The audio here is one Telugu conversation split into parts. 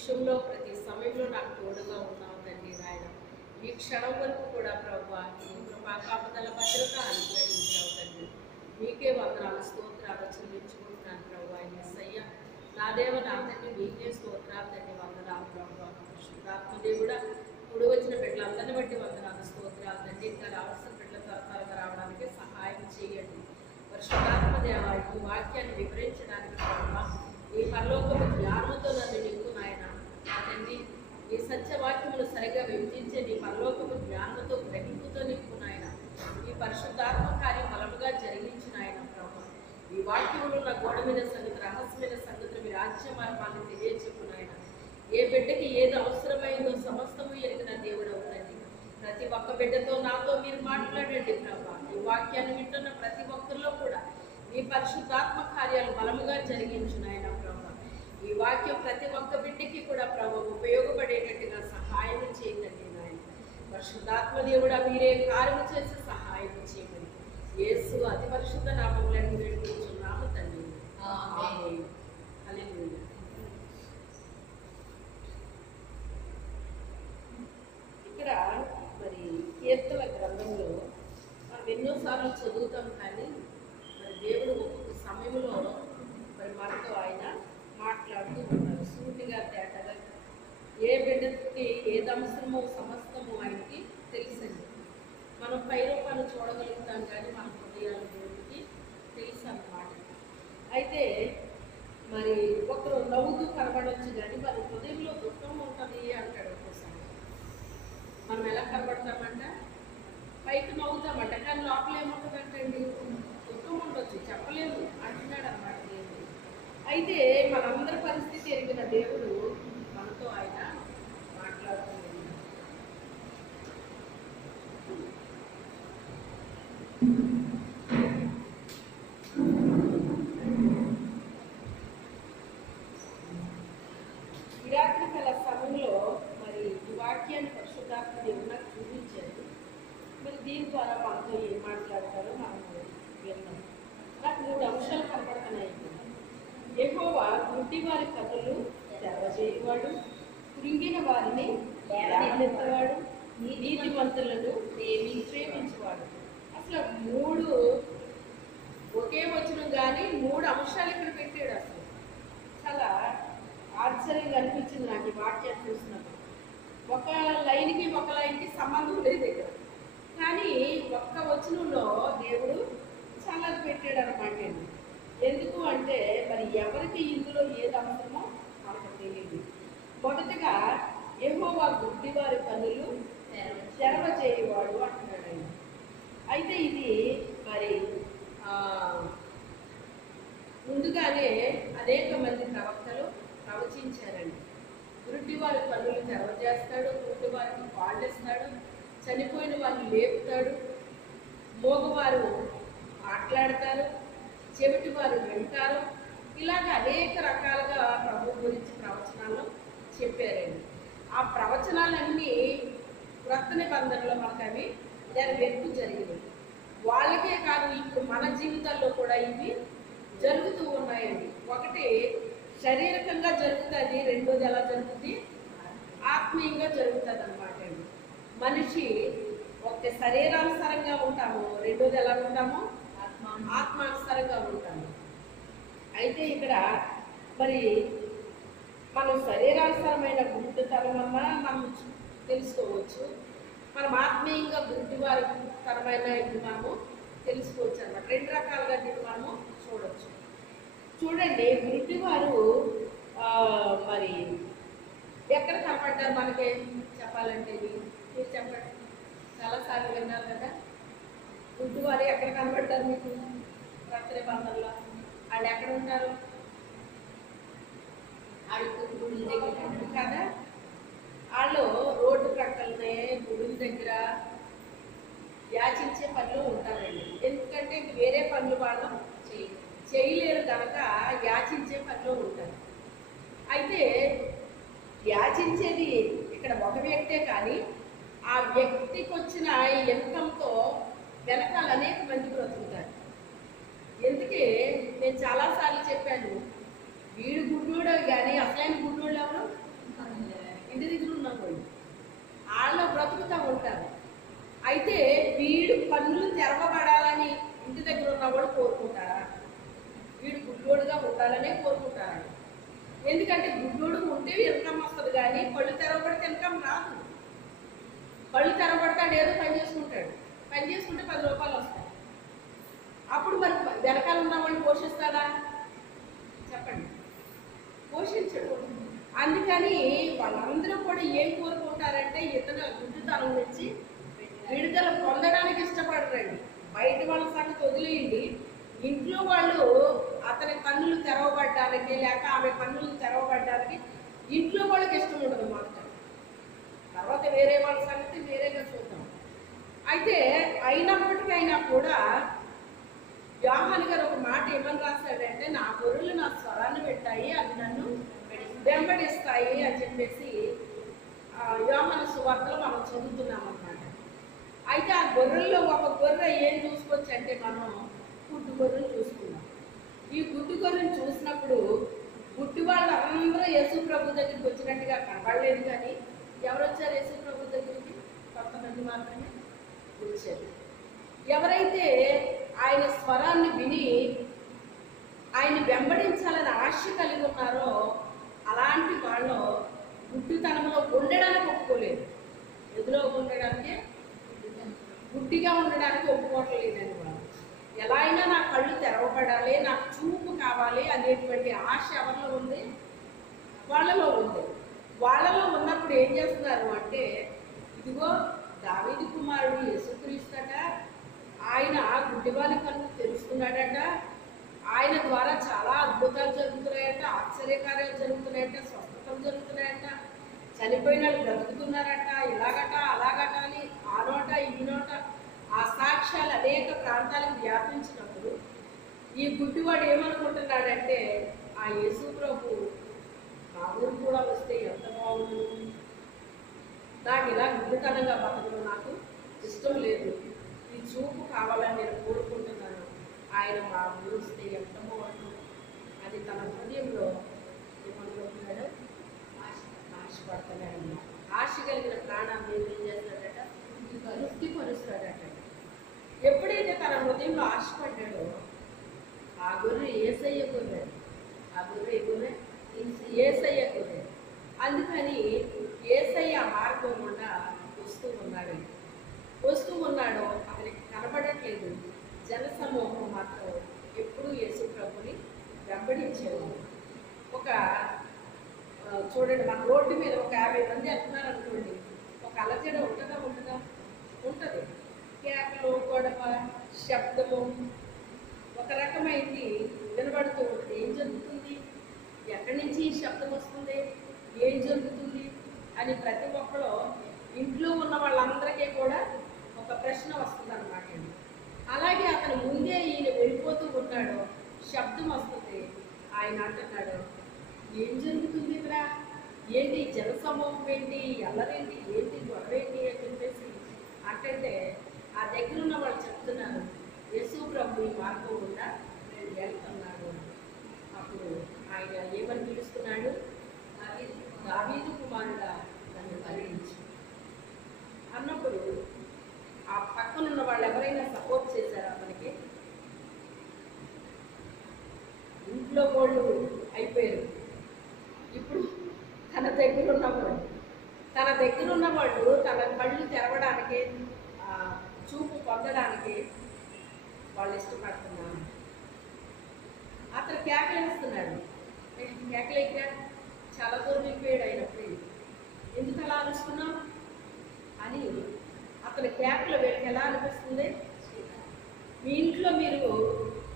విషయంలో ప్రతి సమయంలో నాకు తోడుగా ఉన్నావు తండ్రి నాయన. ఈ క్షణం వరకు కూడా ప్రభువా మా కాపుదల భద్రత అనుగ్రహించావు తండ్రి. మీకే వందనాలు స్తోత్రాలు చెల్లించుకుంటున్నాను ప్రభువా. యేసయ్య నా దేవ నా తండ్రి మీకే స్తోత్రాలు తండ్రి, వందనాలు ప్రభువా. పరిశుద్ధాత్మదేవుడా ఇప్పుడు వచ్చిన బిడ్డలందరిని బట్టి వందనాలు స్తోత్రాలు తండ్రి. ఇంకా రావాల్సిన బిడ్డల త్వరగా రావడానికి సహాయం చేయండి. పరిశుద్ధాత్మదేవ ఈ వాక్యాన్ని వివరించడానికి ప్రభువా ఈ పరలోకపు జ్ఞానంతో నన్ను నింపు నాయన. నా తండ్రి ఈ సత్యవాక్యములు సరిగా విభజించే నీ పరలోకపు జ్ఞానంతో గ్రహింపుతో నింపు నాయన. ఈ పరిశుద్ధాత్మ కార్యం బలముగా జరిగించిన ఆయన ప్రభు. ఈ వాక్యములు నా గోడ మీద సంగతి రహస్యమైన సంగతులు మీ రాజ్య మార్గాన్ని తెలియచెప్పు నాయన. ఏ బిడ్డకి ఏది అవసరమైందో సమస్తము ఎరిగిన దేవుడు అవునండి. ప్రతి ఒక్క బిడ్డతో నాతో మీరు మాట్లాడండి ప్రభు. ఈ వాక్యాన్ని వింటున్న ప్రతి ఒక్కరిలో కూడా ఈ పరిశుద్ధాత్మ కార్యాలు బలముగా జరిగించిన ఆయన ప్రభు. ఈ వాక్యం ప్రతి ఒక్క బిడ్డకి కూడా ప్రభు ఉపయోగపడేటట్టుగా సహాయం చేయండి నాయన. పరిశుద్ధాత్మ దేవుడా మీరే కార్యము చేసి సహాయం చేయమని యేసు అతి పరిశుద్ధ నామములో వేడుకుంటున్నాము తండ్రి. ఆమేన్. హల్లెలూయా. ఇక్కడ మరి కీర్తన గ్రంథంలో మనం ఎన్నోసార్లు చదువుతాం, కానీ మరి దేవుడు ఒక్కొక్క సమయంలో మరి మనతో ఆయన మాట్లాడుతూ ఉంటారు సూటిగా తేటగా. ఏ బిడ్డకి ఏది అవసరమో సమస్తము ఆయనకి తెలిసింది. మనం పై రూపాన్ని చూడగలుగుతాం, కానీ మన హృదయాల దేవుడికి తెలుసు అన్నమాట. అయితే మరి ఒకరు నవ్వుతూ కనబడవచ్చు, కానీ మరి హృదయంలో దుఃఖం ఉంటుంది అంటాడు ఒక్కోసారి. మనం ఎలా కనబడతామంట? పైకి నవ్వుతామంట, కానీ లోపల ఏముంటుందంటండి? దుఃఖం ఉండొచ్చు, చెప్పలేము అంటున్నాడు అన్నమాట దేవుడు. అయితే మనందరి పరిస్థితి ఎరిగిన దేవుడు మనతో ఆయన మాట్లాడుతున్నాడు. ఈ రాత్రి కల సమయంలో మరి ఈ వాక్యాన్ని పరిశుద్ధాత్మ దేవుడు నాకు చూపించారు. మరి దీని ద్వారా మనతో ఏం మాట్లాడతారో మనం విన్నాం. నాకు 3 అంశాలు కనపడుతున్నాయి. యెహోవా గుడ్డి వారి కన్నులు తెరవజేయువాడు, కృంగిన వారిని లేవనెత్తవాడు, నీతిమంతులను ప్రేమించేవాడు. అసలు 3 ఒకే వచనం, కానీ 3 అంశాలు ఇక్కడ పెట్టాడు. అసలు చాలా ఆశ్చర్యంగా అనిపించింది నాకు ఈ వాక్యాన్ని చూసినప్పుడు. ఒక లైన్కి ఒక లైన్కి సంబంధం లేదు ఇక్కడ, కానీ ఒక్క వచనంలో దేవుడు చాలా పెట్టాడు అనమాట. ఎందుకు అంటే మరి ఎవరికి ఇందులో ఏది అవసరమో మనకు తెలియదు. మొదటగా యెహోవా గుడ్డి వారి కన్నులు తెరవజేయువాడు అంటున్నాడు ఆయన. అయితే ఇది మరి ముందుగానే అనేక మంది ప్రవక్తలు ప్రవచించారండి. గుడ్డి వారి కన్నులు తెరవజేస్తాడు, గుడ్డి వారికి పాలిస్తాడు, చనిపోయిన వారిని లేపుతాడు, మోగవారు మాట్లాడతారు, చెవిటి వారు వింటారు. ఇలాగ అనేక రకాలుగా ప్రభు గురించి ప్రవచనాలు చెప్పారండి. ఆ ప్రవచనాలన్నీ క్రొత్త నిబంధనలో మనకు అవి నెరవేర్పు జరిగింది. వాళ్ళకే కాదు, ఇప్పుడు మన జీవితాల్లో కూడా ఇవి జరుగుతూ ఉన్నాయండి. ఒకటి శారీరకంగా జరుగుతుంది, రెండోది ఎలా జరుగుతుంది? ఆత్మీయంగా జరుగుతుంది అన్నమాట అండి. మనిషి ఒకటి శరీరానుసారంగా ఉంటాము, రెండోది ఎలా ఉంటాము? ఆత్మానుసారంగా ఉంటాము. అయితే ఇక్కడ మరి మనం శరీరానుసారమైన గుడ్డితనం అన్నా మనం తెలుసుకోవచ్చు, మనం ఆత్మీయంగా గుడ్డివారి తరమైన ఇది మనము తెలుసుకోవచ్చు అన్నమాట. 2 రకాలుగా దీన్ని మనము చూడవచ్చు. చూడండి, గుడ్డివారు మరి ఎక్కడ కనపడ్డారు మనకి చెప్పాలంటే? మీరు చెప్పండి, చాలాసార్లు విన్నారు కదా. గుడ్డివారు ఎక్కడ కనపడ్డారు మీకు? క్రొత్త నిబంధనలో వాళ్ళు ఎక్కడ ఉంటారు? గుడి దగ్గర కదా. వాళ్ళు రోడ్డు ప్రక్కలనే గుడి దగ్గర యాచించే పనులు ఉంటారండి. ఎందుకంటే వేరే పనులు వాళ్ళు చేయలేరు కనుక యాచించే పనిలో ఉంటారు. అయితే యాచించేది ఇక్కడ ఒక వ్యక్తే, కానీ ఆ వ్యక్తికి వచ్చిన ఇన్కంతో వెనకాల అనేక మంది బ్రతుకుతారు. ఎందుకే నేను చాలాసార్లు చెప్పాను, వీడు గుడ్డోడు కానీ అసలైన గుడ్డోళ్ళు ఎవరు? ఉండాలనే కోరుకుంటారు. ఎందుకంటే గుడ్డోడు ఉంటే ఇన్కమ్ వస్తుంది, కానీ కళ్ళు తెరవబడితే ఇన్కమ్ రాదు. కళ్ళు తెరవబడతాడు, ఏదో పని చేసుకుంటాడు, పని చేసుకుంటే 10 రూపాయలు వస్తాయి. అప్పుడు మరి వెనకాల ఉన్న వాళ్ళు పోషిస్తాడా? చెప్పండి, పోషించడు. అందుకని వాళ్ళందరూ కూడా ఏం కోరుకుంటారంటే ఇతను గుడ్డితనం నుంచి విడుదల పొందడానికి ఇష్టపడరండి. బయట వాళ్ళ సంగతి వదిలేయండి, ఇంట్లో వాళ్ళు అతని కన్నులు తెరవబడ్డానికి లేక ఆమె కన్నులు తెరవబడ్డానికి ఇంట్లో వాళ్ళకి ఇష్టం ఉండదు మొదట. తర్వాత వేరే వాళ్ళ సంగతి వేరేగా చూద్దాం. అయితే అయినప్పటికైనా కూడా యోహాను గారు ఒక మాట ఏమని రాశాడంటే, నా గొర్రెలు నా స్వరాన్ని పెట్టాయి, అవి నన్ను వెంబడిస్తాయి అని చెప్పేసి యోహాను సువార్తలో మనం చదువుతున్నాం అన్నమాట. అయితే ఆ గొర్రెల్లో ఒక గొర్రె ఏం చూసుకోవచ్చు అంటే, మనం గుడ్డు గొర్రెను చూసుకున్నాం. ఈ గుడ్డు గొర్రెను చూసినప్పుడు గుడ్డి వాళ్ళు అందరూ యేసు ప్రభు దగ్గరికి వచ్చినట్టుగా కనబడలేదు, కానీ ఎవరు వచ్చారు యేసు ప్రభు దగ్గరికి? కొంతమంది మాత్రమే వచ్చారు. ఎవరైతే ఆయన స్వరాన్ని విని ఆయన వెంబడించాలని ఆశ కలిగి ఉన్నారో అలాంటి వాళ్ళు గుడ్డితనంలో ఉండడానికి ఒప్పుకోలేదు. ఎదులో ఉండడానికి, గుడ్డిగా ఉండడానికి ఒప్పుకోవట్లేదని వాళ్ళు. ఎలా అయినా నా కళ్ళు తెరవబడాలి, నాకు చూపు కావాలి అనేటువంటి ఆశ ఎవరిలో ఉంది? వాళ్ళలో ఉంది. వాళ్ళలో ఉన్నప్పుడు ఏం చేస్తున్నారు అంటే, ఇదిగో దావీదు కుమారుడు యేసుక్రీస్తుట, ఆయన గుడ్డివారి కన్ను తెరుస్తున్నాడట, ఆయన ద్వారా చాలా అద్భుతాలు జరుగుతున్నాయట, ఆశ్చర్యకార్యాలు జరుగుతున్నాయట, స్వస్థతలు జరుగుతున్నాయట, చనిపోయిన వాళ్ళు బ్రతుకుతున్నారట, ఇలాగట అలాగట అని ఆ నోట ఈ నోట ఆ సాక్ష్యాలు అనేక ప్రాంతాలకు వ్యాపించినప్పుడు ఈ గుడ్డివాడు ఏమనుకుంటున్నాడంటే, ఆ యేసు ప్రభు మా ఊరు కూడా వస్తే ఎంత బాగుండు, నాకు ఇలా గుడ్డితనంగా బతకడం నాకు ఇష్టం లేదు, ఈ చూపు కావాలని నేను కోరుకుంటున్నాను, ఆయన మా ఊరు వస్తే ఎంత బాగుండు అది తన హృదయంలో ఏమనుకుంటున్నాడు? ఆశపడుతున్నాడు. ఆశ కలిగిన ప్రాణాన్ని ఏం చేస్తాడట? తృప్తిపరుస్తాడట. ఎప్పుడైతే తన హృదయంలో ఆశపడ్డాడో ఆ గొర్రె యేసయ్య గొర్రె, ఆ గొర్రె యేసయ్య గొర్రె. అందుకని యేసయ్య మార్గం గుండా వస్తూ ఉన్నాడో అతనికి కనబడట్లేదు. జనసమూహం మాత్రం ఎప్పుడూ యేసు ప్రభుని వెంబడించేవారు. ఒక చూడండి, మన రోడ్డు మీద ఒక 50 మంది వెళ్తున్నారు అనుకోండి, ఒక అలజడ ఉంటుందా? ఉంటుంది. కేకలు, గొడవ, శబ్దము ఒక రకమైంది వినబడుతూ ఉంటుంది. ఏం జరుగుతుంది? ఎక్కడి నుంచి ఈ శబ్దం వస్తుంది? ఏం జరుగుతుంది అని ప్రతి ఒక్కరు ఇంట్లో ఉన్న వాళ్ళందరికీ కూడా ఒక ప్రశ్న వస్తుంది అన్నమాట. అలాగే అతను ముందే ఈయన వెళ్ళిపోతూ ఉన్నాడు, శబ్దం వస్తుంది. ఆయన అంటున్నాడు, ఏం జరుగుతుంది ఇక్కడ? ఏంటి జనసమూహం ఏంటి, అల్లరేంటి, ఏంటి గొడవ ఏంటి అని చెప్పేసి అంటే ఆ దగ్గర ఉన్న వాళ్ళు చెప్తున్నారు, యేసు ప్రభు ఈ మార్గం గుండా వెళ్తున్నాడు. అప్పుడు ఆయన ఏమని పిలుస్తున్నాడు? దావీదు కుమారుడా నన్ను కరుణించు అన్నప్పుడు ఆ పక్కనున్న వాళ్ళు ఎవరైనా సపోర్ట్ చేశారా మనకి? ఇంట్లో వాళ్ళు అయిపోయారు. ఇప్పుడు తన దగ్గర ఉన్నవాళ్ళు తన కళ్ళు తెరవడానికి, చూపు పొందడానికి వాళ్ళు ఇష్టపడుతున్నారు. అతను కేకలేస్తున్నాడు. కేకలేక చాలా దూరం అయిపోయాడు. అయినప్పుడు ఎందుకు అలా అరుస్తున్నావు అని అతని కేకలు వీళ్ళకి ఎలా అనిపిస్తుంది? మీ ఇంట్లో మీరు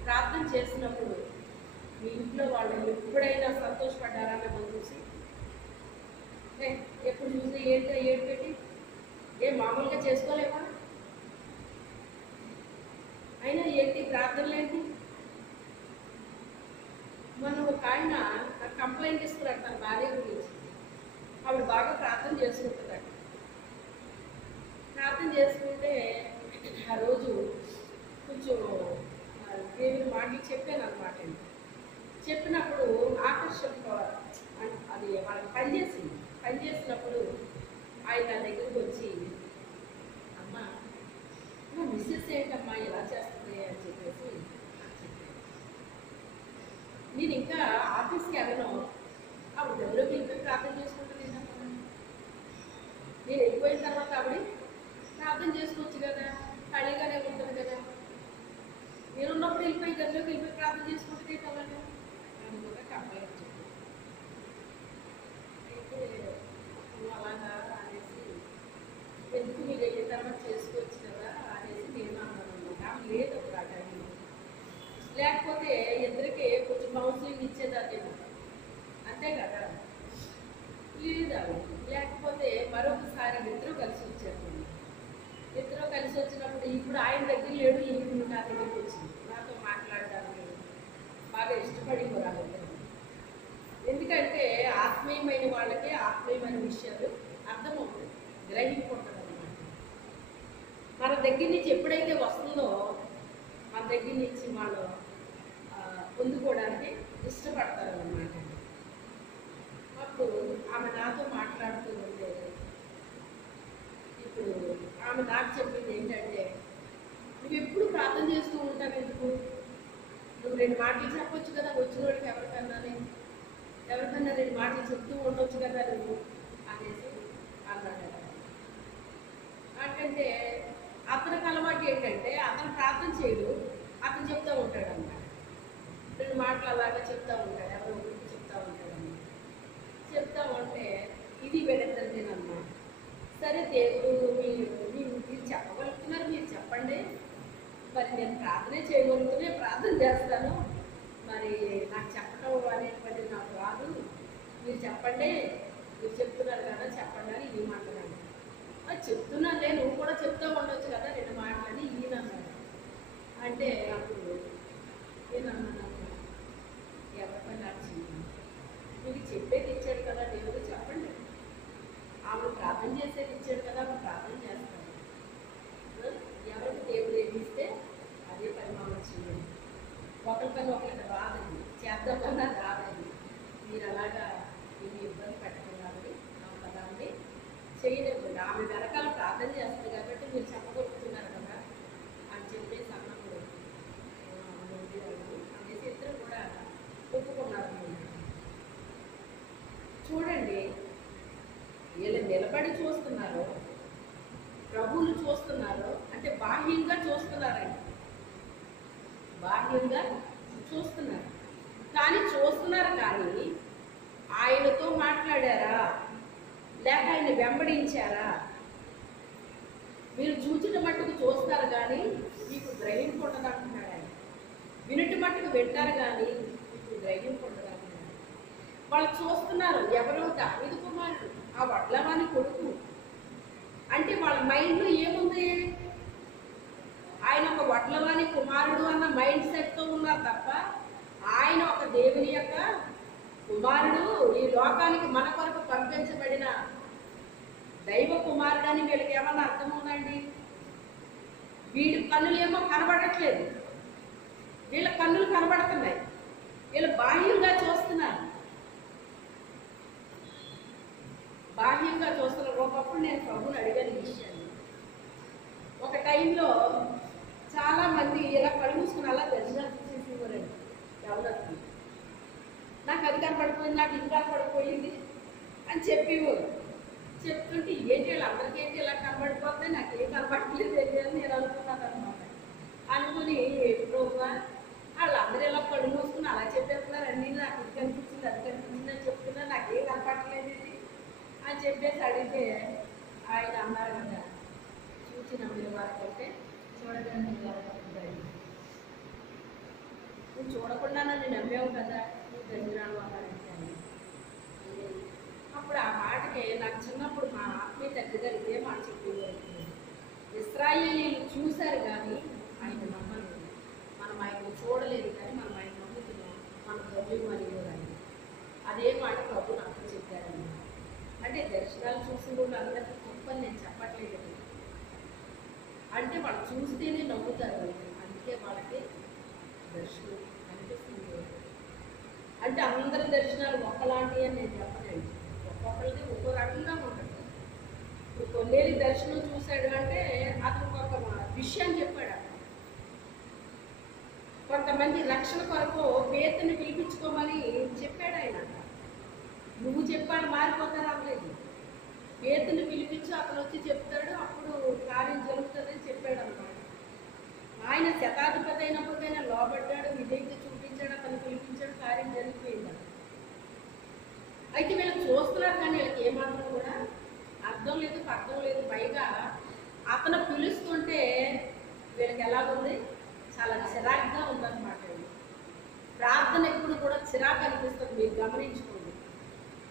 ప్రార్థన చేసినప్పుడు మీ ఇంట్లో వాళ్ళు ఎప్పుడైనా సంతోషపడ్డారా మిమ్మల్ని చూసి? ఎప్పుడు చూసి ఏడు పెట్టి మామూలుగా చేసుకోలేవా? అయినా ఏంటి ప్రార్థనలు ఏంటి? మనం ఒక ఆయన కంప్లైంట్ ఇస్తున్నాడు తన భార్య గురించి. ఆవిడ బాగా ప్రార్థన చేసుకుంటుందట. ప్రార్థన చేసుకుంటే ఆ రోజు కొంచెం దేవుని మాటలు చెప్పాను అనమాట. చెప్పినప్పుడు ఆకర్షణ అది వాళ్ళకి పనిచేసినప్పుడు ఆయన నా దగ్గరికి వచ్చి, అమ్మ మిస్సెస్ ఏంటమ్మా ఇలా చేస్తుంది అని చెప్పేసి చెప్పాను. నేను ఇంకా ఆఫీస్కి వెళ్ళను, ఆవిడ గదిలోకి వెళ్ళిపోయి ప్రార్థన చేసుకుంటుంది. నేను వెళ్ళిపోయిన తర్వాత ఆవిడ ప్రార్థన చేసుకోవచ్చు కదా, ఖాళీగానే ఉంటుంది కదా. నేనున్నప్పుడు వెళ్ళిపోయి గదిలోకి వెళ్ళిపోయి ప్రార్థన చేసుకుంటుంది కదండి అని కూడా కంప్లైంట్ చెప్పాను. అయితే అలాగా అనేసి ఎందుకు మీరు వెళ్ళిన తర్వాత చేసుకోవచ్చు కదా అనేసి నేను అన్నాను అనమాట. లేదు అప్పుడు ఆ టైంలో, లేకపోతే ఇద్దరికి కొంచెం కౌన్సిలింగ్ ఇచ్చేదాన్ని అంతే కదా. లేదా లేకపోతే మరొకసారి ఇద్దరు కలిసి వచ్చారు. ఇద్దరు కలిసి వచ్చినప్పుడు ఇప్పుడు ఆయన దగ్గర లేడు, ఈవిడ నా దగ్గరికి వచ్చింది నాతో మాట్లాడడానికి. బాగా ఇష్టపడి వాళ్ళిద్దరు. ఎందుకంటే ఆత్మీయమైన వాళ్ళకి ఆత్మీయమైన విషయాలు అర్థమవుతుంది, గ్రహింపుకుంటుంది అన్నమాట. మన దగ్గర నుంచి ఎప్పుడైతే వస్తుందో మన దగ్గర నుంచి వాళ్ళు పొందుకోవడానికి ఇష్టపడతారు అన్నమాట. అప్పుడు ఆమె నాతో మాట్లాడుతూ ఉంటే ఇప్పుడు ఆమె నాకు చెప్పింది ఏంటంటే, నువ్వు ఎప్పుడు ప్రార్థన చేస్తూ ఉంటావు ఎందుకు, నువ్వు 2 మాటలు చెప్పొచ్చు కదా వచ్చిన వాళ్ళకి, ఎవరికన్నా 2 మాటలు చెప్తూ ఉండొచ్చు కదా నువ్వు అనేసి అన్నాడు. అంటే అతనికి అలవాటు ఏంటంటే అతను ప్రార్థన చేయడు, అతను చెప్తూ ఉంటాడు అన్నమాట. 2 మాటలు అలాగా చెప్తూ ఉంటాడు, ఎవరో ఒకరికి చెప్తూ ఉంటాడు అన్నమాట. చెప్తా ఉంటే ఇది వెళుతుందేనమ్మా. సరే దేవుడు మీరు చెప్పగలుగుతున్నారు, మీరు చెప్పండి. మరి నేను ప్రార్థనే చేయగలుగుతూనే ప్రార్థన చేస్తాను, మరి నాకు చెప్పడం అనేటువంటిది నాకు రాదు, మీరు చెప్పండి, మీరు చెప్తున్నారు కదా చెప్పండి అని ఈ మాట్లాడాను. అది చెప్తున్నానులే, నువ్వు కూడా చెప్తూ ఉండొచ్చు కదా 2 మాటలని ఈయన అన్నాడు. అంటే అప్పుడు నేనన్నాను, ఎవరికన్నా మీకు చెప్పేది ఇచ్చాడు కదా దేవుడు, చెప్పండి. ఆమె ప్రార్థన చేసేది ఇచ్చాడు కదా, ఆమె ప్రార్థన చేస్తాను. ఎవరికి దేవుడు ఏమి ఇస్తే అదే పరిమాణం చేయండి. ఒకరి పని ఒకరికి రాదండి, చేద్దామన్నా రాదండి. మీరు అలాగా మీరు ఇబ్బంది పెట్టకుండా కదా అండి, చేయలేకుండా ఆమె వెనకాల ప్రార్థన చేస్తుంది కాబట్టి మీరు చెప్పగలుగుతున్నారు కదా అని చెప్పేసి అన్నప్పుడు అనేసి ఇద్దరు కూడా ఒప్పుకున్నారు. చూడండి, వీళ్ళు నిలబడి చూస్తున్నారు, ప్రభువులు చూస్తున్నారు అంటే బాహ్యంగా చూస్తున్నారండి, బాహ్యంగా చూస్తున్నారు. కానీ చూస్తున్నారు కానీ ఆయనతో మాట్లాడారా లేక ఆయన వెంబడించారా? మీరు చూచిన మట్టుకు చూస్తారు కానీ మీకు గ్రహింపు ఉండదు అంటున్నాడు ఆయన. వినుటి మట్టుకు వింటారు కానీ మీకు గ్రహింపు ఉండదు అంటున్నాడు. వాళ్ళు చూస్తున్నారు, ఎవరో దావీదు కుమారుడు, ఆ వడ్లవాని కొడుకు అంటే వాళ్ళ మైండ్లో ఏముంది, ఆయన ఒక వడ్లవాని కుమారుడు అన్న మైండ్ సెట్తో ఉన్నారు తప్ప ఆయన ఒక దేవుని యొక్క కుమారుడు, ఈ లోకానికి మన కొరకు పంపించబడిన దైవ కుమారుడు అని వీళ్ళకి ఏమన్నా అర్థం ఉందండి? వీడి కన్నులు ఏమో కనబడట్లేదు, వీళ్ళ కన్నులు కనబడుతున్నాయి, వీళ్ళు బాహ్యంగా చూస్తున్నారు, బాహ్యంగా చూస్తున్నారు. ఒకప్పుడు నేను ప్రభుని అడిగాను ఈ విషయాన్ని. ఒక టైంలో చాలామంది ఇలా కళ్ళు మూసుకుని అలా దర్శనాలు చూసేసేవారండి. ఎవరికి నాకు అది కనపడిపోయింది, నాకు ఇది కనపడిపోయింది అని చెప్పేవారు. చెప్తుంటే ఏంటి వీళ్ళందరికీ ఏంటి ఇలా కనబడిపోతే నాకేం కనపడలేదు అని నేను అనుకున్నాను అనమాట. అనుకుని ఎప్పుడోగా వాళ్ళందరూ ఇలా కళ్ళు మూసుకుని అలా చెప్పేస్తున్నారు, అన్నీ నాకు ఇది కనిపించింది అది కనిపించింది అని చెప్తున్నా, నాకేం కనపడలేదు ఇది అని చెప్పేసి అడిగితే ఆయన అన్నారు కదా, చూసి నమ్మిన వారికంటే చూడగానే నువ్వు చూడకుండా నన్ను నమ్మేవు కదా, నువ్వు ధన్యురాలు అన్నారంటే. అప్పుడు ఆ మాటకి నాకు చిన్నప్పుడు మా ఆత్మీయ తండ్రి గారు ఇదే మాట చెప్పేవారు, ఇశ్రాయేలీయులు చూశారు కానీ ఆయన నమ్మలేదు, మనం ఆయన చూడలేదు కానీ మనం ఆయన నమ్ముతున్నాం, మన ధన్యులు అని. అదే మాట ప్రభు నాకు చెప్పారన్నమాట. అంటే దర్శనాలు చూసి కూడా అందరికీ గొప్పని నేను చెప్పట్లేదు, అంటే వాళ్ళు చూస్తేనే నమ్ముతారు వాళ్ళకి, అందుకే వాళ్ళకి దర్శనం అనిపిస్తుంది. అంటే అందరి దర్శనాలు ఒక్కలాంటివి అని నేను చెప్పలేను, ఒక్కొక్కరిది ఒక్కో రకంగా ఉంటుంది. ఇప్పుడు కొన్నేళ్ళు దర్శనం చూశాడు అంటే అతనికి ఒక విషయం చెప్పాడు. కొంతమంది రక్షణ కొరకు పేతుని పిలిపించుకోమని చెప్పాడు ఆయన. నువ్వు చెప్పాడు మారిపోతారు అవ్వలేదు. పేతుని పిలిపించి అతను వచ్చి చెప్తాడు, అప్పుడు కార్యం జరుగుతుందని చెప్పాడు అన్నమాట. ఆయన శతాధిపతి అయినప్పటికైనా లోబడ్డాడు, విధేయత చూపించాడు, అతను పిలిపించాడు, కార్యం జరిగిపోయింది. అయితే వీళ్ళకి చూస్తున్నారు కానీ వీళ్ళకి ఏమాత్రం కూడా అర్థం లేదు, అర్థం లేదు. పైగా అతను పిలుస్తుంటే వీళ్ళకి ఎలాగుంది, చాలా చిరాకుగా ఉందన్నమాట. ప్రార్థన ఎప్పుడు కూడా చిరాకు అనిపిస్తుంది. మీరు గమనించుకోండి.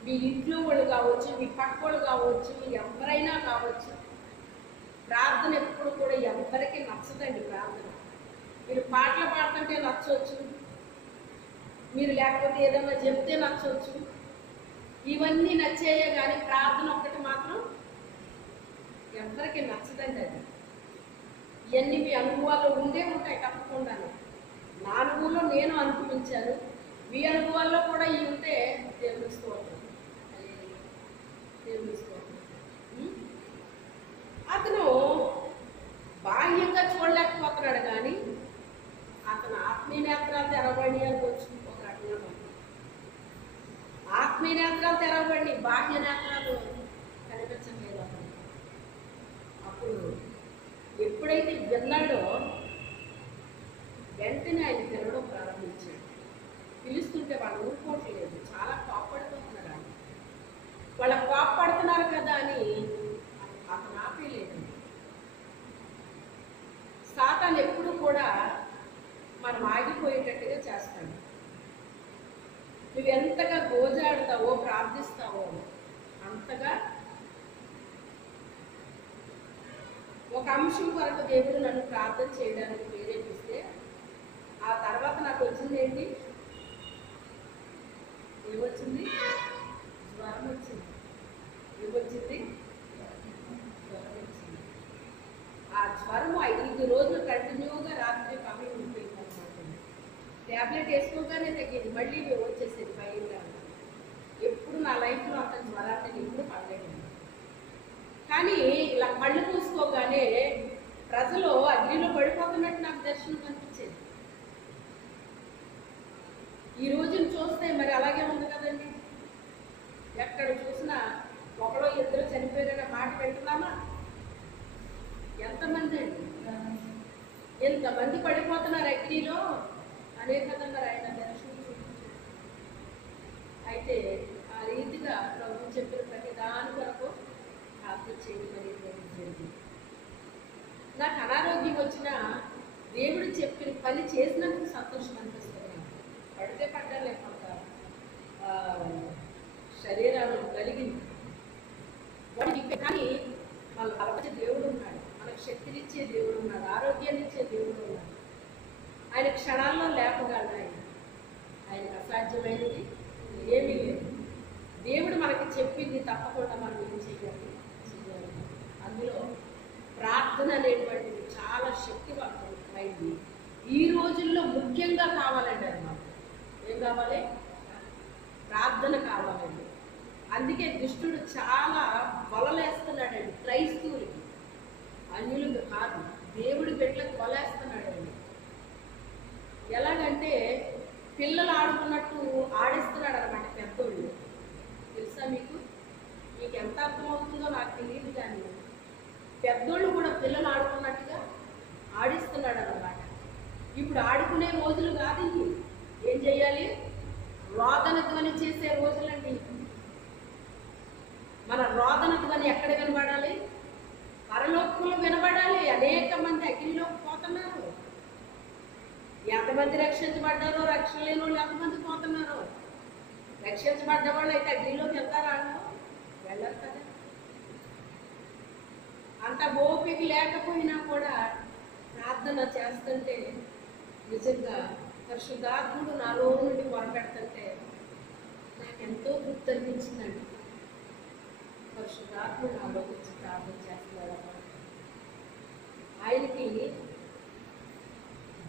మీ ఇంట్లో వాళ్ళు కావచ్చు, మీ పక్క వాళ్ళు కావచ్చు, ఎవరైనా కావచ్చు, ప్రార్థన ఎప్పుడు కూడా ఎవరికి నచ్చదండి. ప్రార్థన మీరు పాటలు పాడుతుంటే నచ్చవచ్చు, మీరు లేకపోతే ఏదైనా చెప్తే నచ్చవచ్చు, ఇవన్నీ నచ్చేయే కానీ ప్రార్థన ఒక్కటి మాత్రం ఎవరికి నచ్చదండి. అది ఇవన్నీ మీ అనుభవాల్లో ఉండే ఉంటాయి తప్పకుండా. నా అనుభవంలో నేను అనుభవించాను, మీ అనుభవాల్లో కూడా ఇవి ఉంటే దేవుడిస్తూ ఉంటాను. అతను బాహ్యంగా చూడలేకపోతున్నాడు కానీ అతను ఆత్మీయ నేత్రాలు తెరవబడి అనుకోవచ్చు. ఒక రకంగా ఆత్మీయ నేత్రాలు తెరవబడి, బాహ్య నేత్రాలు కనిపించలేదు అతను. అప్పుడు ఎప్పుడైతే విన్నాడో వెంటనే ఆయన తినడం ప్రారంభించాడు. పిలుస్తుంటే వాళ్ళు ఊరుకోవట్లేదు, చాలా కోప్పడిపోతున్నారు. ఆయన వాళ్ళ కోప్పడుతున్నారు కదా అని అతను ఆపేయలేదు. సాతాను ఎప్పుడు కూడా మనం ఆగిపోయేటట్టుగా చేస్తాడు. నువ్వు ఎంతగా గోజాడుతావో, ప్రార్థిస్తావో అంతగా ఒక అంశం వరకు దేవుడు నన్ను ప్రార్థన చేయడానికి ప్రేరేపిస్తే ఆ తర్వాత నాకు వచ్చింది ఏంటి? ఏమొచ్చింది? జ్వరం వచ్చింది. ఏమొచ్చింది? జ్వరం వచ్చింది. ఆ జ్వరం 5 రోజులు కంటిన్యూగా రాత్రి పగలు ఉండిపోయింది అనమాట. ట్యాబ్లెట్ వేసుకోగానే తగ్గింది, మళ్ళీ వచ్చేసేది భయంగా. ఎప్పుడు నా లైఫ్లో అంత జ్వరాన్ని ఎప్పుడు పడలేదు. కానీ ఇలా కళ్ళు పూసుకోగానే ప్రజలు అగ్నిలో పడిపోతున్నట్టు నాకు దర్శనం కనిపించేది. ఈ రోజును చూస్తే మరి అలాగే ఉంది కదండి. ఎక్కడ చూసినా ఒకడో ఇద్దరు చనిపోయారనే మాట వింటున్నామా? ఎంతమంది అండి, ఎంతమంది పడిపోతున్నారు అగ్నిలో అనే కదన్నారు ఆయన దర్శనం చూపించారు. అయితే ఆ రీతిగా ప్రభు చెప్పిన ప్రతి దాని వరకు ప్రార్థన చేయడం జరిగింది. నాకు అనారోగ్యం వచ్చినా దేవుడు చెప్పిన పని చేసినందుకు సంతోషం అనిపిస్తుంది. పడితే పడ్డా లేకుండా శరీరాలు కలిగింది వాడికి. కానీ వాళ్ళకి అలవాటు దేవుడు ఉన్నాడు, మనకు శక్తినిచ్చే దేవుడు ఉన్నాడు, ఆరోగ్యాన్ని ఇచ్చే దేవుడు ఉన్నాడు. ఆయన క్షణాల్లో లేపగలడు. ఆయనకు అసాధ్యమైనది ఏమీ లేదు. దేవుడు మనకి చెప్పింది తప్పకుండా మనం ఏం చేయాలి. అందులో ప్రార్థన అనేటువంటిది చాలా శక్తివంతమైంది. ఈ రోజుల్లో ముఖ్యంగా కావాలండి. అది మాకు ఏం కావాలి? ప్రార్థన కావాలండి. అందుకే దుష్టుడు చాలా బలలేస్తున్నాడండి క్రైస్తవులకి, అన్యులకు కాదు, దేవుడి బిడ్డలకు బలేస్తున్నాడండి. ఎలాగంటే పిల్లలు ఆడుకున్నట్టు ఆడిస్తున్నాడు అనమాట పెద్దోళ్ళు. తెలుసా మీకు? మీకు ఎంత అర్థమవుతుందో నాకు తెలియదు కానీ పెద్దోళ్ళు కూడా పిల్లలు ఆడుకున్నట్టుగా ఆడిస్తున్నాడు అన్నమాట. ఇప్పుడు ఆడుకునే రోజులు కాదు. ఏం చేయాలి? రోదన ధ్వని చేసే రోజులండి. మన రోదన ధ్వని ఎక్కడ వినబడాలి? పరలోకంలో వినబడాలి. అనేక మంది అగ్నిలోకి పోతున్నారు. ఎంతమంది రక్షించబడ్డారో, రక్షణ లేని వాళ్ళు ఎంతమంది పోతున్నారు. రక్షించబడ్డ వాళ్ళు అయితే అగ్నిలోకి వెళ్తారా? వెళ్ళరు కదా. అంత ఓపిక లేకపోయినా కూడా ప్రార్థన చేస్తుంటే నిజంగా పరిశుద్ధాత్ముడు నాలో నుండి మొరపెడుతుంటే నాకు ఎంతో తృప్తి అనిపించిందండి. పరిశుద్ధాత్ముడు నాలో వచ్చి ప్రార్థన చేస్తున్నాడు. ఆయనకి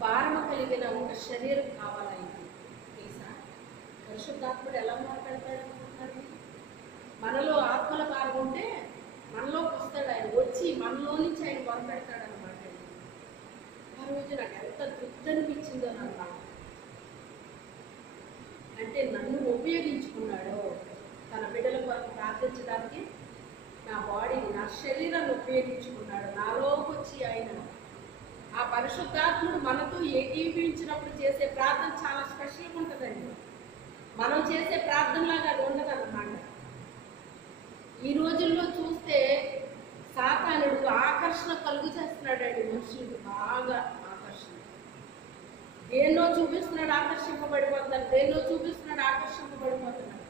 భారమ కలిగిన ఒక శరీరం కావాలైంది. తెలుసా? పరిశుద్ధాత్ముడు ఎలా మొరపెడతాడు అనుకుంటున్నారు? మనలో ఆత్మల భారం ఉంటే మనలోకి వస్తాడు ఆయన. వచ్చి మనలో నుంచి ఆయన మొరపెడతాడు అనమాట. రోజు నాకు ఎంత తృప్తి అనిపించిందో నాకు. అంటే నన్ను ఉపయోగించుకున్నాడో తన బిడ్డల కొరకు ప్రార్థించడానికి, నా బాడీని, నా శరీరాన్ని ఉపయోగించుకున్నాడు. నాలోకి వచ్చి ఆయన ఆ పరిశుద్ధాత్ముడు మనతో ఏకీభవించినప్పుడు చేసే ప్రార్థన చాలా స్పెషల్గా ఉంటుందండి. మనం చేసే ప్రార్థనలాగా అది ఉండదన్నమాట. ఈ రోజుల్లో చూస్తే సాతానుడు ఆకర్షణ కలుగు చేస్తున్నాడండి మనుషులకు, బాగా ఆకర్షణ. దేన్నో చూపిస్తున్నాడు, ఆకర్షింపబడిపోతున్నాడు, దేన్నో చూపిస్తున్నాడు, ఆకర్షింపబడిపోతున్నాడు.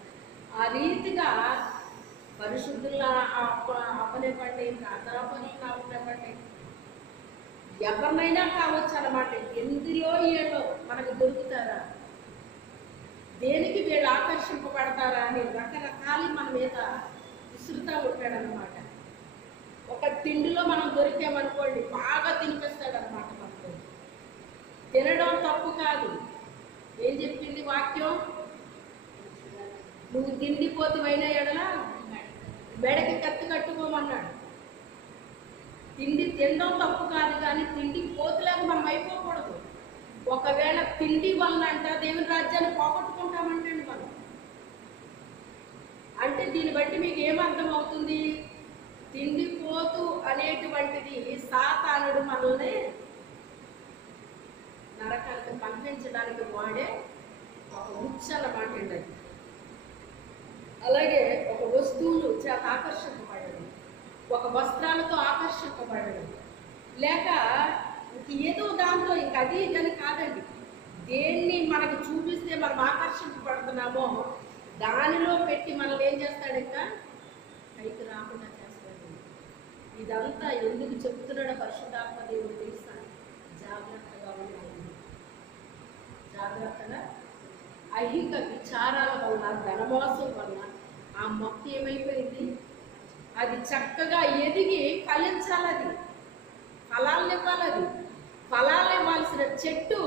ఆ రీతిగా పరిశుద్ధుల అప్పనేపండి, ప్రార్థనా పనులను అప్పనేపండి, ఎవరినైనా కావచ్చు అన్నమాట. ఎందులో ఏలో మనకు దొరుకుతారా, దేనికి వీళ్ళు ఆకర్షింపబడతారా అని రకరకాలు మన మీద విసురుతూ ఉంటాడనమాట. ఒక తిండిలో మనం దొరికామనుకోండి, బాగా తినిపిస్తాడనమాట మనకు. తినడం తప్పు కాదు. ఏం చెప్పింది వాక్యం? నువ్వు తిండిపోతువైన ఎడల మెడకి కత్తి కట్టుకోమన్నాడు. తిండి తినడం తప్పు కాదు, కానీ తిండి పోతులాగా మనం అయిపోకూడదు. ఒకవేళ తిండి వలన అంట దేవుని రాజ్యాన్ని పోగొట్టుకుంటామంటే మనం. అంటే దీన్ని బట్టి మీకు ఏమర్థం అవుతుంది? తిండిపోతు అనేటువంటిది సాతానుడు మనల్ని నరకానికి పంపించడానికి వాడే ఒక ఉచ్చ అన్నమాట అండి. అలాగే ఒక వస్తువులు చేత ఆకర్షింపబడడం, ఒక వస్త్రాలతో ఆకర్షింపబడడం, లేక ఏదో దాంతో ఇంక అది ఇదని కాదండి. దేన్ని మనకు చూపిస్తే మనం ఆకర్షింపబడుతున్నామో దానిలో పెట్టి మనల్ని ఏం చేస్తాడు? ఇంకా పైకి రాకుండా చేస్తాడు. ఇదంతా ఎందుకు చెప్తున్నాడో పరిశుద్ధాత్మ దేవుడు తెలుసా? జాగ్రత్తగా ఉండాలి. జాగ్రత్తగా. ఐహిక విచారాల వల్ల, ధనమోసం వల్ల ఆ మొక్క ఏమైపోయింది? అది చక్కగా ఎదిగి ఫలించాలి. అది ఫలాలను ఇవ్వాలి. అది ఫలాలు ఇవ్వాల్సిన చెట్టు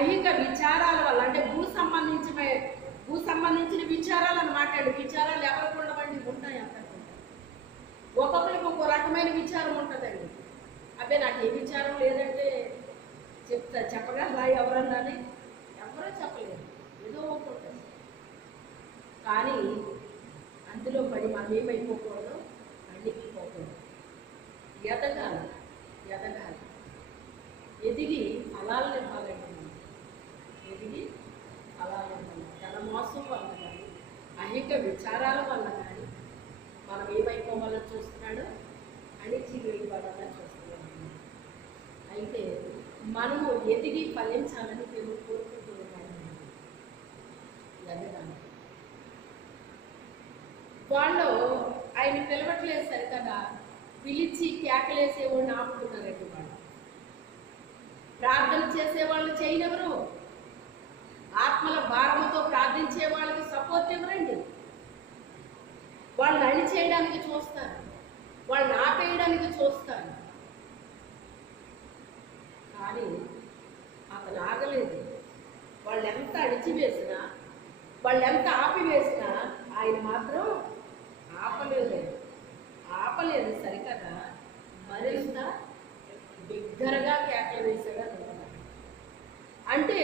ఐహిక విచారాల వల్ల, అంటే భూ సంబంధించిన విచారాలు అన్నమాట. విచారాలు ఎవరికి ఉండవండి? ఉంటాయి అందరికి. ఒక్కొక్కరికి ఒక్కో రకమైన విచారం ఉంటుందండి. అబ్బే నాకు ఏ విచారం లేదంటే చెప్పగలరా ఎవరన్నాని? ఎవరో చెప్పలేదు, ఏదో ఒకటి. కానీ అందులో పడి మనం ఏమైపోకూడదు? అణిగిపోకూడదు. ఎదగాలి. ఎదిగి ఫలాలను ఇవ్వాలండి. ఎదిగి ఫలాలు ఇవ్వాలి. తన మోసం వల్ల కానీ, ఐహిక విచారాల వల్ల కానీ మనం ఏమైపోవాలని చూస్తున్నాడు? అణిచివేయబడాలని చూస్తున్నాడు. అయితే మనము ఎదిగి ఫలించాలని దేవుడు కోరుకుంటూ ఉన్నాడు. ఎదగాలి. వాళ్ళు ఆయన పిలవట్లేదు సరికదా, పిలిచి కేకలేసేవాడిని ఆపుతున్నారండి. వాళ్ళు ప్రార్థన చేసేవాళ్ళు చేయనెవరు? ఆత్మల భారముతో ప్రార్థించే వాళ్ళకి సపోర్ట్ ఎవరండి? వాళ్ళని అణిచేయడానికి చూస్తారు, వాళ్ళని ఆపేయడానికి చూస్తారు. కానీ అతను ఆగలేదు. వాళ్ళు ఎంత అణిచివేసినా, వాళ్ళు ఎంత ఆపివేసినా ఆయన మాత్రం ఆపలేదు సరికదా, మరింత బిగ్గరగా కేకలు వేసాడు అన్నమాట. అంటే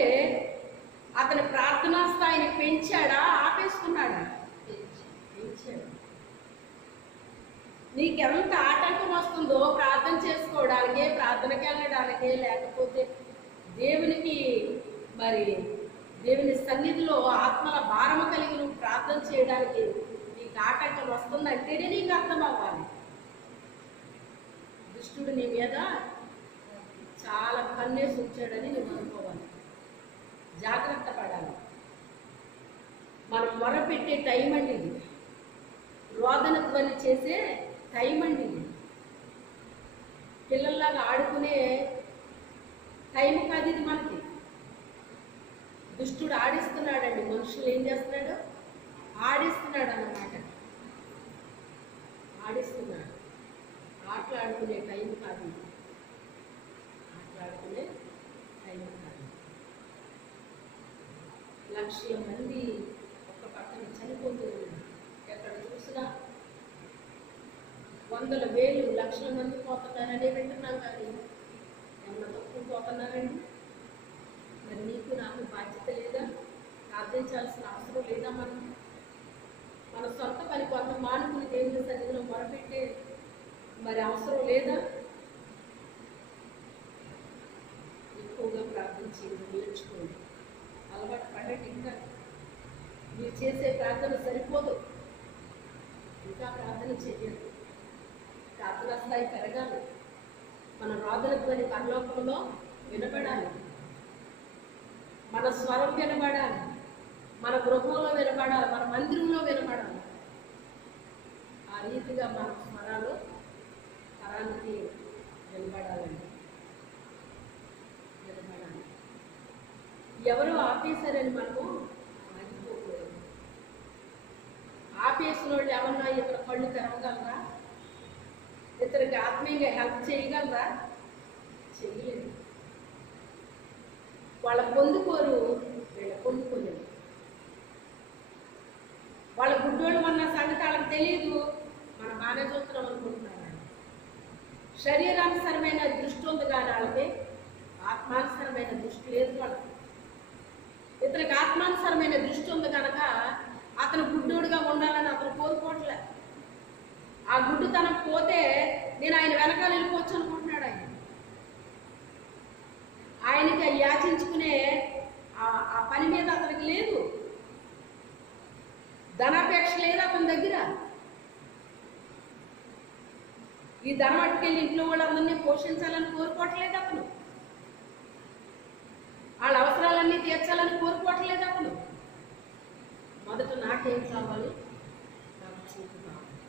అతని ప్రార్థనా స్థాయిని పెంచాడా, ఆపేసుకున్నాడా? పెంచాడు. నీకెంత ఆటంకం వస్తుందో ప్రార్థన చేసుకోవడానికి, ప్రార్థనకి వెళ్ళడానికి, లేకపోతే దేవుని సన్నిధిలో ఆత్మల భారము కలిగి నువ్వు ప్రార్థన చేయడానికి నీకు ఆటంకం వస్తుందంటేనే నీకు అర్థం అవ్వాలి. దుష్టుడు నీ మీద చాలా కన్నేసి ఉంచాడని నువ్వు అనుకోవాలి. జాగ్రత్త పడాలి. మనం మొరపెట్టే టైం అండి ఇది. రోదన ధ్వని చేసే టైం అండి ఇది. పిల్లల్లాగా ఆడుకునే టైం కాదు ఇది మనకి. దుష్టుడు ఆడిస్తున్నాడండి. మనుషులు ఏం చేస్తున్నాడు? ఆడిస్తున్నాడు అన్నమాట. ఆడిస్తున్నాడు. ఆటలాడుకునే టైం కాదు. ఆటలాడుకునే టైం కాదు. లక్షల మంది ఒక పక్కన చనిపోతూ ఉన్నారు. ఎక్కడ చూసినా వందల వేలు లక్షల మంది పోతున్నారనే వింటున్నాం. కానీ ఉన్నారండి? మరి నీకు నాకు బాధ్యత లేదా? ప్రార్థించాల్సిన అవసరం లేదా? మన సొంత పని కొంత మానుకుని దేవుని సన్నిధిలో మొరపెట్టే మరి అవసరం లేదా? ఎక్కువగా ప్రార్థించి నేర్చుకోండి, అలవాటు పడండి. ఇంకా మీరు చేసే ప్రార్థన సరిపోదు, ఇంకా ప్రార్థన చేయండి. ప్రార్థనా స్థాయి పెరగాలి. మన రోదన ధ్వని పరలోకంలో వినబడాలి, మన స్వరం వినబడాలి, మన గృహంలో వినబడాలి, మన మందిరంలో వినబడాలి. ఆ రీతిగా మన స్వరాలు తరానికి వినబడాలండి, వినబడాలి. ఎవరో ఆపేశారని మనము ఆగిపోకూడదు. ఆపేసిన వాళ్ళు ఏమన్నా ఇతర కళ్ళు తెరవగలరా? ఇతరికి ఆత్మీయంగా హెల్ప్ చేయగలరా? చేయలేదు. వాళ్ళ పొందుకోరు, వీళ్ళ పొందుకోలేదు. వాళ్ళ గుడ్డోళ్ళు అన్న సంగతి వాళ్ళకి తెలియదు, మనం బాగానే చూస్తున్నాం అనుకుంటున్నారు. శరీరానుసరమైన దృష్టి ఉంది కానీ వాళ్ళకి ఆత్మానుసరమైన దృష్టి లేదు. వాళ్ళకి ఇతనికి ఆత్మానుసరమైన దృష్టి ఉంది కనుక అతను గుడ్డోడుగా ఉండాలని అతను కోరుకోవట్లే. ఆ గుడ్డుతనం పోతే నేను ఆయన వెనకాల వెళ్ళిపోవచ్చు అనుకుంటున్నాడు. ఆయనకి యాచించుకునే ఆ పని మీద అతనికి లేదు, ధనాపేక్ష లేదు అతని దగ్గర. ఈ ధనం అట్టుకెళ్ళి ఇంట్లో వాళ్ళందరినీ పోషించాలని కోరుకోవట్లేదు అతను, వాళ్ళ అవసరాలన్నీ తీర్చాలని కోరుకోవట్లేదు అతను. మొదట నాకేం కావాలి? నాకు చూపు కావాలి.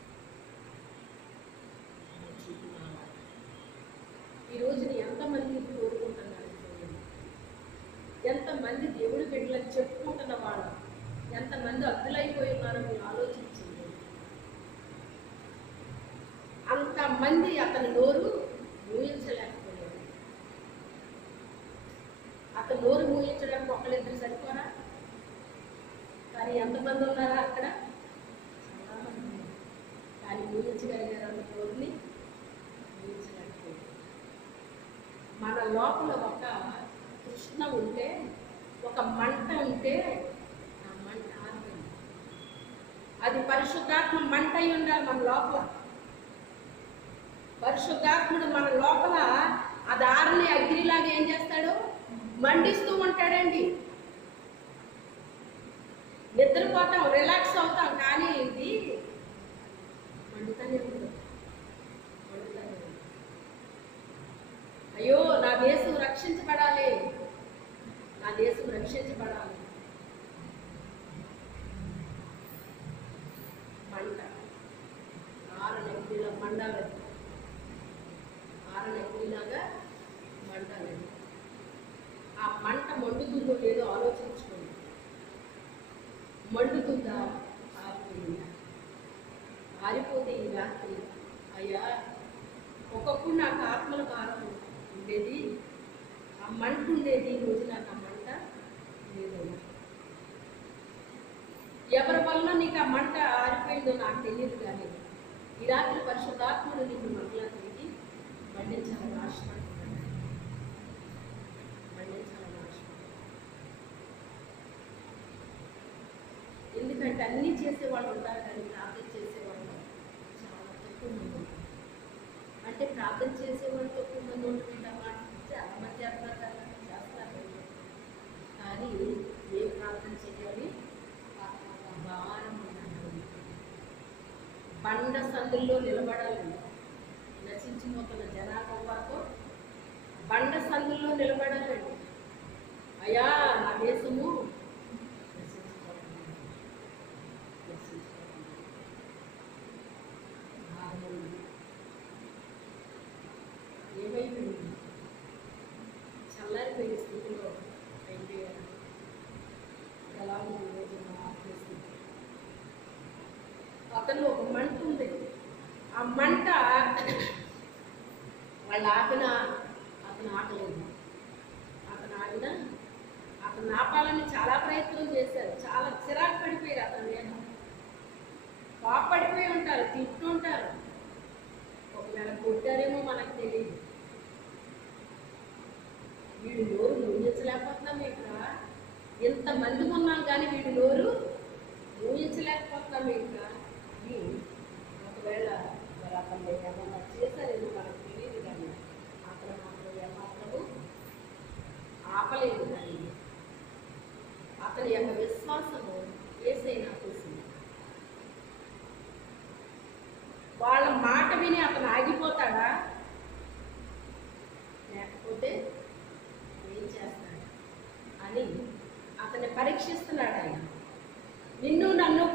ఈరోజు ఎంతమంది కోరుకుంటున్నారు? ఎంతమంది దేవుడి బిడ్డలని చెప్పుకుంటున్న వాళ్ళు, ఎంతమంది అద్దులైపోయి ఉన్నారో మీరు ఆలోచించండి. అంతమంది అతని నోరు మూయించలేకపోయారు. అతని నోరు మూయించడానికి ఒకళ్ళిద్దరు సరిపోరా? కానీ ఎంతమంది ఉన్నారా అక్కడ? చాలా మంది ఉన్నారు. కానీ మూయించగలిగారు అన్న నోరుని మూయించలేకపోయారు. మన లోపల ఒక కృష్ణ ఉంటే, ఒక మంట ఉంటే, ఆ మంట ఆర్పండి. అది పరిశుద్ధాత్మ మంట అయి ఉండాలి మన లోపల. పరిశుద్ధాత్ముడు మన లోపల ఆ దారిని అగ్నిలాగా ఏం చేస్తాడు? మండిస్తూ ఉంటాడండి. నిద్రపోతాం, రిలాక్స్ అవుతాం, కానీ ఇది మండుతానే ఉంటుంది. అయ్యో నా దేశం రక్షించబడాలి, నా దేశం రక్షించబడాలి. మంట ఆరనెగ్గిలా మండాలి, ఆరనెగ్గిలాగా మండాలి. ఆ మంట మండుతుందో లేదో ఆలోచించుకోండి. మండుతుందా? ఆరిపోయిందా? ఆరిపోతే ఈ రాత్రి అయ్యా ఒకప్పుడు నాకు ఆత్మల భారం ఉండేది, ఆ మంట ఉండేది, ఈరోజు నాకు ఆ మంట లేదు. ఎవరి వల్ల నీకు ఆ మంట ఆరిపోయిందో నాకు తెలియదు, కానీ ఈ రాత్రి పరిశుద్ధాత్ముడు నీకు మరలా తిరిగి మండించాలని ఆశపడుతున్నాను, మండించాలని ఆశపడుతున్నాను. ఎందుకంటే అన్నీ చేసేవాళ్ళు ఉంటారు, కానీ ప్రార్థన చేసేవాళ్ళు చాలా తక్కువ మంది ఉంటారు. అంటే ప్రార్థన చేసేవాళ్ళు తక్కువ మంది ఉంటుంది అన్నమాట. చాలా మంది చేస్తారు కదా, చేస్తారు. కానీ ఏ ప్రార్థన చేయాలి? భారం ఉండాలి. బండ సందుల్లో నిలబడాలండి. నశించిపోతున్న జనాభా వరకు బండ సందుల్లో నిలబడాలండి. అయ్యా నా దేశము ఏమైపోయింది? చల్లారిపోయిన స్థితిలో అయిపోయారు. ఎలా ఉంది రోజు పరిస్థితి? అతను ఒక మంట ఉంది. ఆ మంట వాళ్ళు ఆపిన అతను ఆపలేదు. అతను ఆపాలని చాలా ప్రయత్నం చేశారు. చాలా చిరాకు పడిపోయారు. అతని మీద కోపడిపోయి ఉంటారు, తిట్టుంటారు. ఒకవేళ కొట్టారేమో మనకు తెలియదు.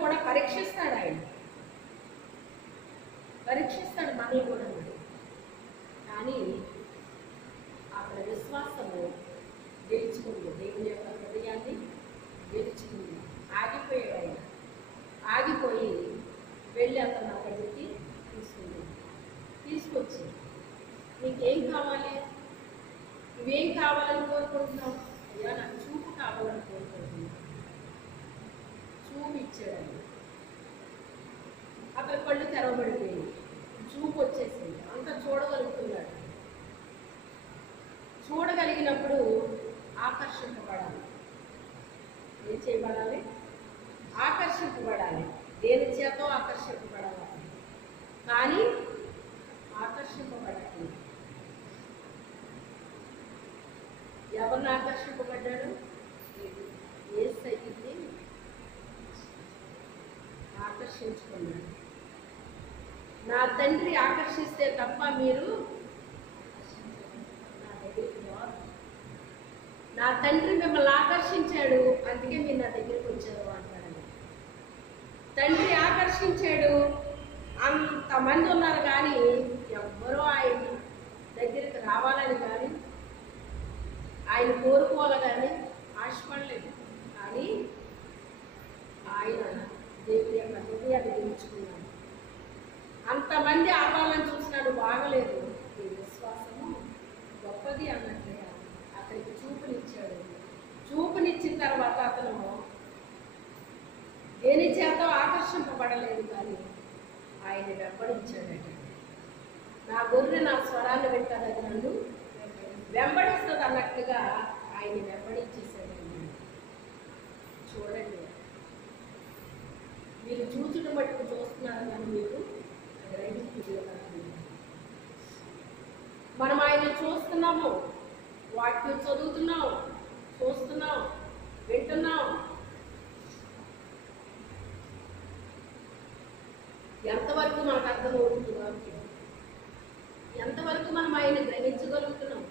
కూడా పరీక్షిస్తాడు. ఆయన పరీక్షిస్తాడు మనల్ని కూడా. కానీ అక్కడ విశ్వాసము గెలుచుకుంది, దేవుని యొక్క హృదయాన్ని గెలుచుకుంది. ఆగిపోయాడు ఆయన. ఆగిపోయి వెళ్ళి అతను అక్కడికి తీసుకొచ్చి, నీకేం కావాలి, నువ్వేం కావాలని కోరుకుంటున్నావు? అయ్యా నాకు చూపు కావాలని కోరుకుంటున్నావు. చూపు ఇచ్చాడు. అతని కళ్ళు తెరవబడిపోయింది, చూపు వచ్చేసింది, అంతా చూడగలుగుతున్నాడు. చూడగలిగినప్పుడు ఆకర్షింపబడాలి. ఏం చేయబడాలి? ఆకర్షింపబడాలి. దేని చేతో ఆకర్షింపబడాలి? కానీ ఆకర్షింపబడాలి. ఎవరిని ఆకర్షింపబడ్డాడు? యేసయ్యని ఆకర్షించుకున్నాడు. నా తండ్రి ఆకర్షిస్తే తప్ప మీరు నా దగ్గరికి రారు. నా తండ్రి మిమ్మల్ని ఆకర్షించాడు, అందుకే మీరు నా దగ్గరికి వచ్చారు అంటాడు. తండ్రి ఆకర్షించాడు, అంతమంది ఉన్నారు, కానీ ఎవ్వరూ ఆయన దగ్గరికి రావాలని కానీ ఆయన కోరుకోవాలి కానీ ఆశపడలేదు. కానీ ఆయన దేవుని యొక్క హృదయాన్ని గెలుచుకున్నాడు. అంతమంది ఆపాలని చూసినాడు, బాగలేదు. ఈ విశ్వాసము గొప్పది అన్నట్లుగా అతనికి చూపునిచ్చాడు. చూపునిచ్చిన తర్వాత అతను దేని చేత ఆకర్షింపబడలేదు, కానీ ఆయన వెంబడించాడట. నా గొర్రె నా స్వరాన్ని వింటాదని నన్ను వెంబడిస్తుంది అన్నట్లుగా ఆయన వెంబడించేశాడండి. చూడండి, మీరు చూచుడు మట్టుకు చూస్తున్నారు, కానీ మీరు గ్రహించలేదు. మనం ఆయన చూస్తున్నాము, వాక్యం చదువుతున్నాం, చూస్తున్నాం, వింటున్నాం. ఎంతవరకు మనకు అర్థమవుతుంది వాక్యం? ఎంతవరకు మనం ఆయన గ్రహించగలుగుతున్నాం?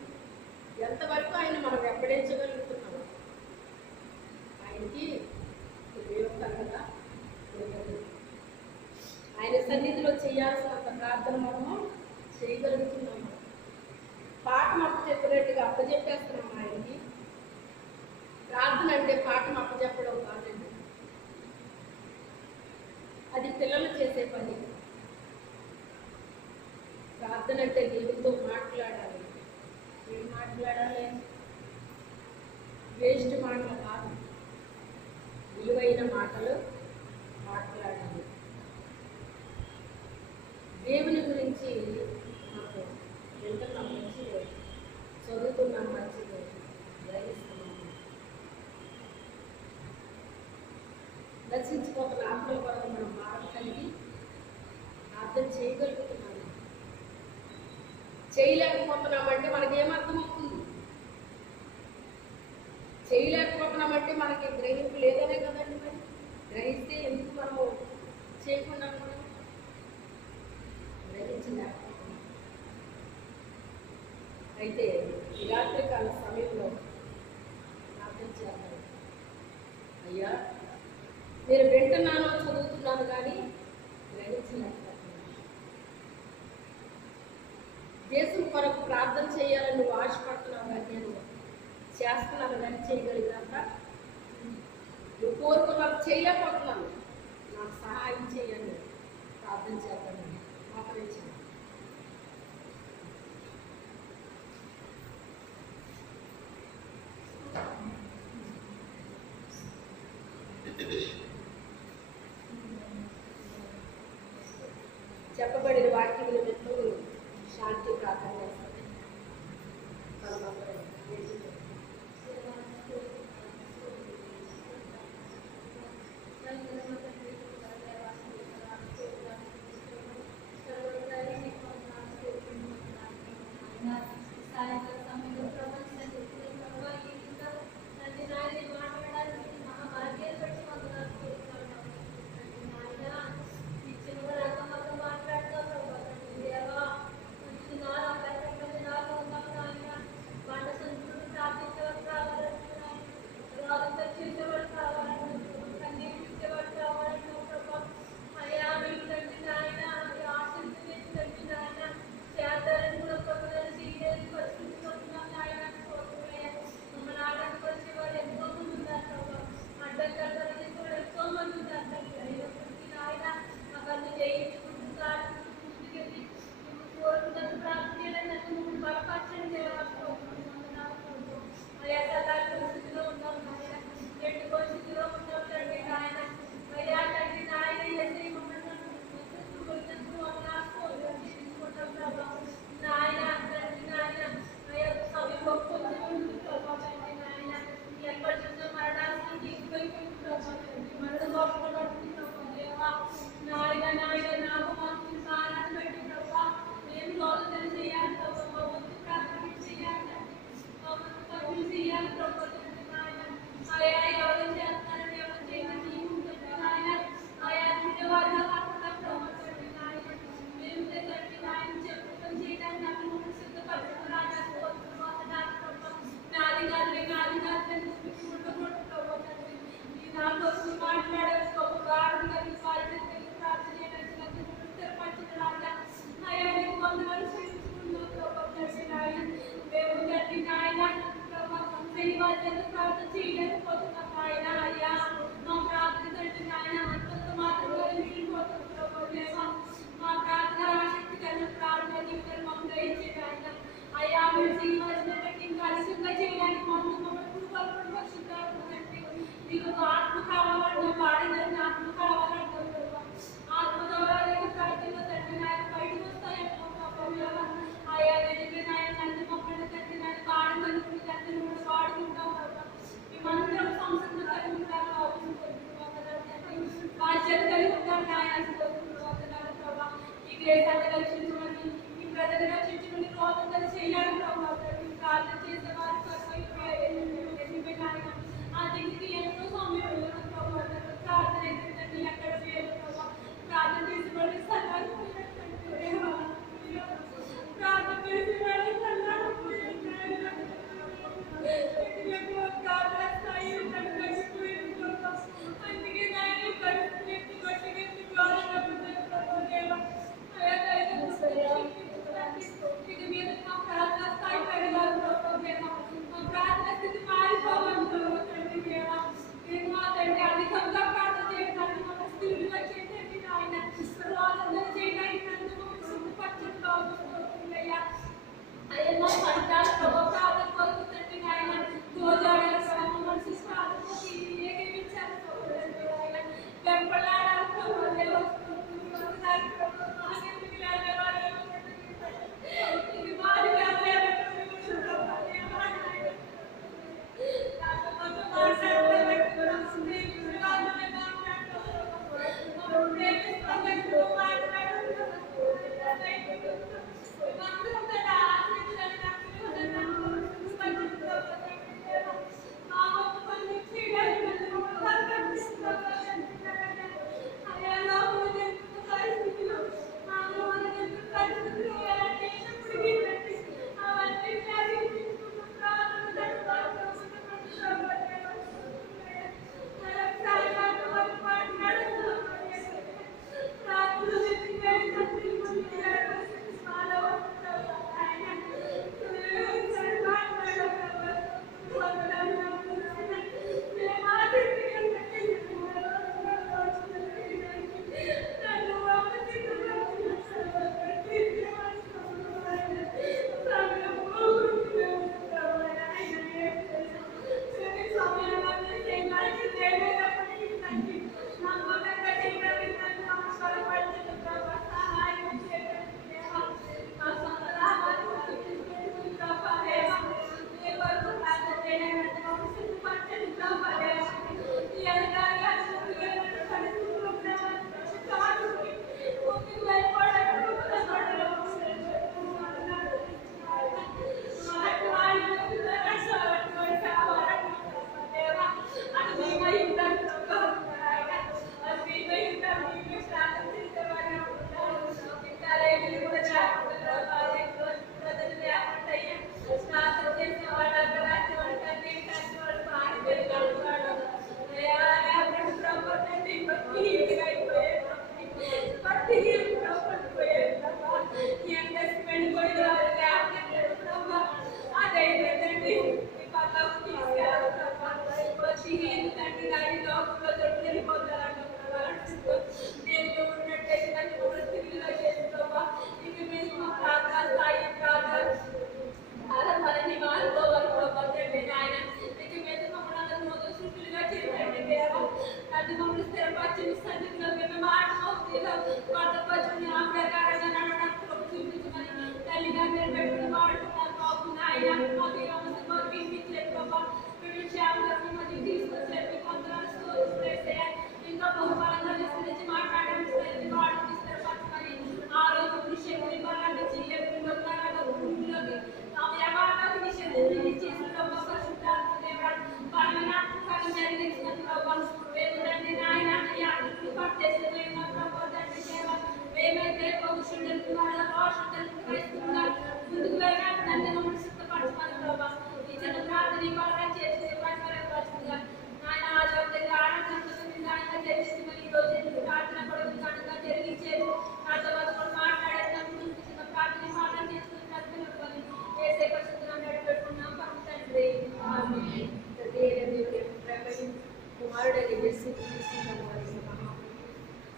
ఎంతవరకు ఆయన మనం వెంబడించగలుగుతున్నాం? ఆయనకి ఉపయోగకరంగా ఆయన సన్నిధిలో చేయాల్సినంత ప్రార్థన మనము చేయగలుగుతున్నాము. పాఠం అప్పచెప్పినట్టుగా అప్పచెప్పేస్తున్నాము ఆయనకి. ప్రార్థన అంటే పాఠం అప్పచెప్పడం కాదండి, అది పిల్లలు చేసే పని. ప్రార్థన అంటే దేవునితో మాట్లాడాలి. ఏం మాట్లాడాలి? వేస్ట్ మాటలు కాదు, విలువైన మాటలు మాట్లాడాలి. దేవుని గురించి మాకు వింటున్నాం మంచిది, చదువుతున్నాం మంచిది, గ్రహిస్తున్నాము. నశించిపోతున్న ఆత్మల కొరకు మనం భారం కలిగి ప్రార్థన చేయగలుగుతున్నాము. చేయలేకపోతున్నామంటే మనకి ఏమర్థమవుతుంది? చేయలేకపోతున్నామంటే మనకి గ్రహింపు లేదనే కదండి. మరి గ్రహిస్తే ఎందుకు మనము చేయకుండా ఉన్నాం? గ్రహించలేకపోతున్నాం. అయితే ఈ రాత్రికాల సమయంలో ప్రార్థన చేద్దాం. అయ్యా, నేను వింటున్నాను, చదువుతున్నాను, కానీ గ్రహించలేకపోతున్నాను. దేశం కొరకు ప్రార్థన చేయాలని నువ్వు ఆశపడుతున్నావు, కానీ నేను చేస్తున్నాను, కానీ చేయగలిగినంత నువ్వు కోరుకున్నది చేయలేకపోతున్నాను. నాకు సహాయం చేయండి, ప్రార్థన చేద్దామని మోకరించాను. చెప్పబడిన వాక్యం నిమిత్తం శాంతి ప్రార్థన చేస్తుంది.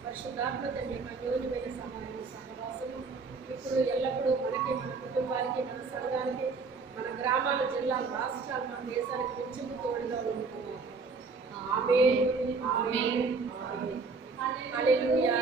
పరిశుద్ధాత్మ తండ్రి అన్యోన్యమైన సహాయం సహవాసము ఇప్పుడు ఎల్లప్పుడూ మనకి, మన కుటుంబానికి, మన సంఘానికి, మన గ్రామాల, జిల్లాల, రాష్ట్రాలు, మన దేశానికి పెంచుకు తోడుగా ఉంటున్నాం. ఆమేన్ ఆమేన్ ఆమేన్. హల్లెలూయా.